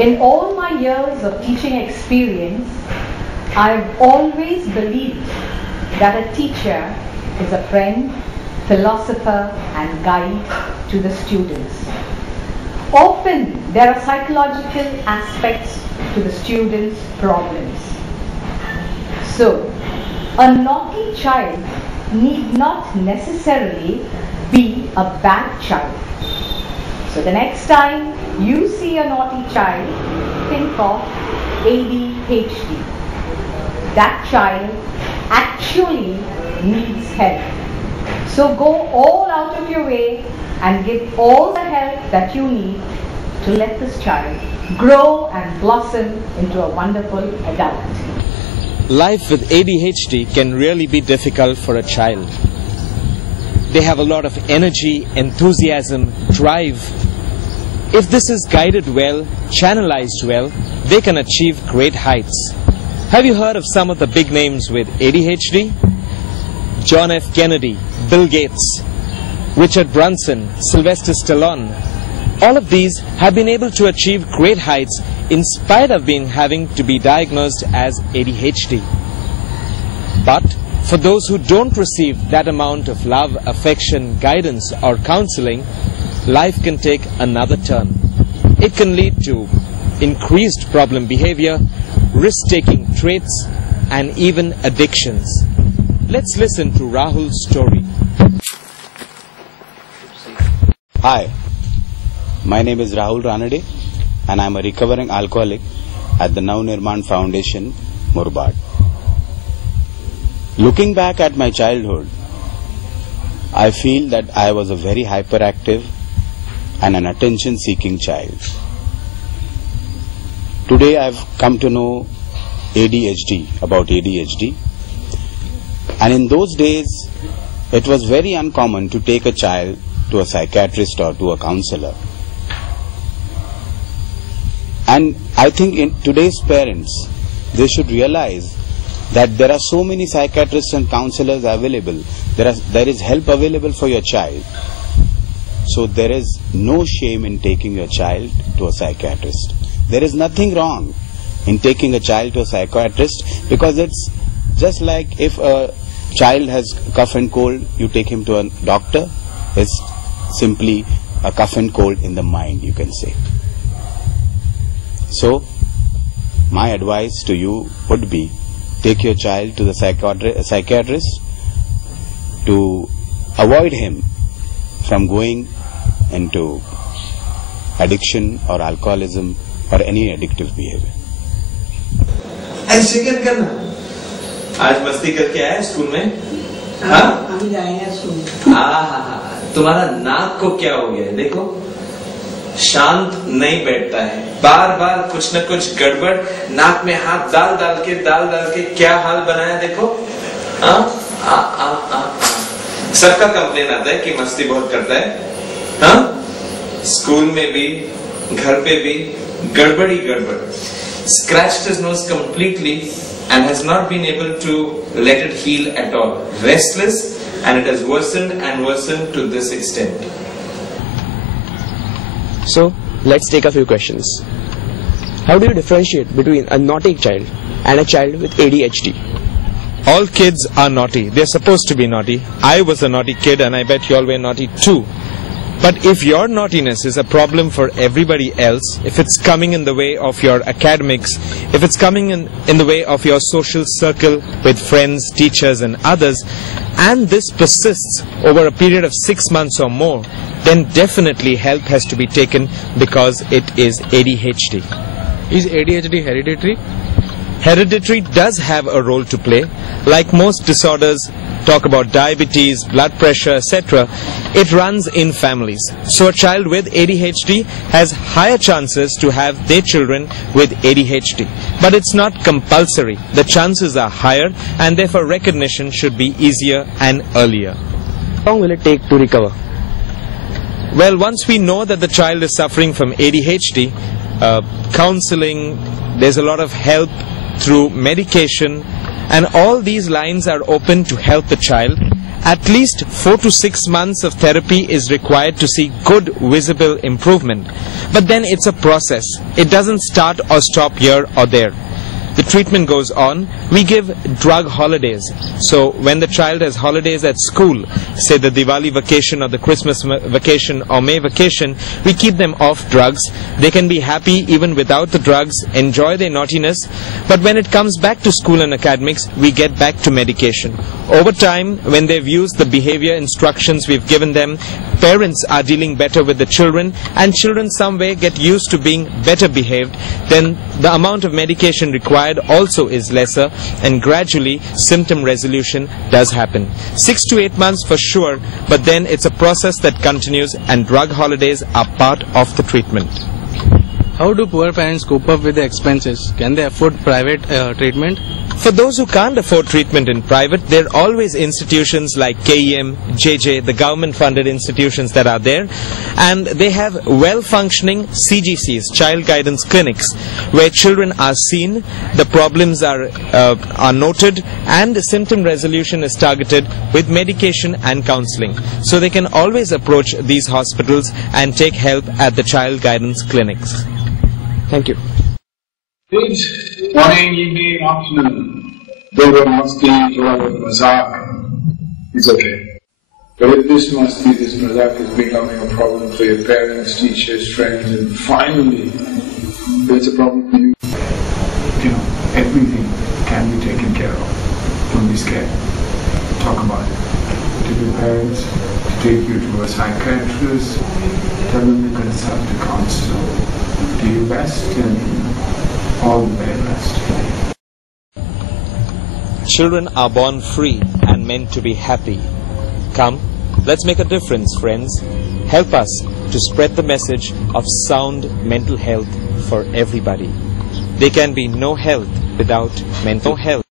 In all my years of teaching experience, I've always believed that a teacher is a friend, philosopher and guide to the students. Often there are psychological aspects to the students' problems. So, a naughty child need not necessarily be a bad child. So the next time you see a naughty child, think of ADHD. That child actually needs help. So go all out of your way and give all the help that you need to let this child grow and blossom into a wonderful adult. Life with ADHD can really be difficult for a child. They have a lot of energy, enthusiasm, drive. If this is guided well, channelized well, they can achieve great heights. Have you heard of some of the big names with ADHD? John F. Kennedy, Bill Gates, Richard Branson, Sylvester Stallone. All of these have been able to achieve great heights in spite of having to be diagnosed as ADHD. But for those who don't receive that amount of love, affection, guidance or counseling, life can take another turn. It can lead to increased problem behavior, risk-taking traits and even addictions. Let's listen to Rahul's story. Hi, my name is Rahul Ranade and I am a recovering alcoholic at the Nav Nirman Foundation, Murbad. Looking back at my childhood, I feel that I was a very hyperactive and an attention-seeking child. Today I have come to know about ADHD. And in those days, it was very uncommon to take a child to a psychiatrist or to a counselor. And I think in today's parents, they should realize that there are so many psychiatrists and counselors available. There is help available for your child. So there is no shame in taking your child to a psychiatrist. There is nothing wrong in taking a child to a psychiatrist, because it's just like if a child has cough and cold, you take him to a doctor. It's simply a cough and cold in the mind, you can say. So my advice to you would be, take your child to the psychiatrist to avoid him from going into addiction or alcoholism or any addictive behavior. ऐसे क्या करना? आज मस्ती करके आया school में? हाँ? हम जाए हैं स्कूल। तुम्हारा नाक को क्या हो गया है? देखो, शांत नहीं बैठता है, बार बार कुछ न कुछ गड़बड़, नाक में हाथ डाल डाल के क्या हाल बनाया देखो। सबका कंप्लेन आता है कि मस्ती बहुत करता है। हाँ? स्कूल में भी, घर पे भी गड़बड़ ही गड़बड़। Scratched his nose completely and has not been able to let it heal at all. Restless, and it has worsened and worsened to this extent. So, let's take a few questions. How do you differentiate between a naughty child and a child with ADHD? All kids are naughty. They're supposed to be naughty. I was a naughty kid and I bet you all were naughty too. But if your naughtiness is a problem for everybody else, if it's coming in the way of your academics, if it's coming in the way of your social circle with friends, teachers and others, and this persists over a period of 6 months or more, then definitely help has to be taken, because it is ADHD. Is ADHD hereditary? Hereditary does have a role to play. Like most disorders, talk about diabetes, blood pressure, etc., it runs in families. So a child with ADHD has higher chances to have their children with ADHD. But it's not compulsory. The chances are higher, and therefore recognition should be easier and earlier. How long will it take to recover? Well, once we know that the child is suffering from ADHD, counseling, there's a lot of help through medication, and all these lines are open to help the child. At least 4 to 6 months of therapy is required to see good visible improvement. But then it's a process. It doesn't start or stop here or there. The treatment goes on. We give drug holidays. So when the child has holidays at school, say the Diwali vacation or the Christmas vacation or May vacation, we keep them off drugs. They can be happy even without the drugs, enjoy their naughtiness. But when it comes back to school and academics, we get back to medication. Over time, when they've used the behavior instructions we've given them, parents are dealing better with the children, and children some way get used to being better behaved, then the amount of medication required also is lesser, and gradually symptom resolution does happen. 6 to 8 months for sure, but then it's a process that continues, and drug holidays are part of the treatment. How do poor parents cope up with the expenses? Can they afford private treatment? For those who can't afford treatment in private, there are always institutions like KEM, JJ, the government-funded institutions that are there, and they have well-functioning CGCs, child guidance clinics, where children are seen, the problems are noted, and the symptom resolution is targeted with medication and counseling. So they can always approach these hospitals and take help at the child guidance clinics. Thank you. Good morning, evening, afternoon. Though masti, mazak is okay. But if this masti, this mazak is becoming a problem for your parents, teachers, friends, and finally it's a problem for you, everything can be taken care of. Don't be scared. Talk about it. To your parents, to take you to a psychiatrist, tell them to consult a counselor. Do your best and all the very best. Children are born free and meant to be happy. Come, let's make a difference, friends. Help us to spread the message of sound mental health for everybody. There can be no health without mental health.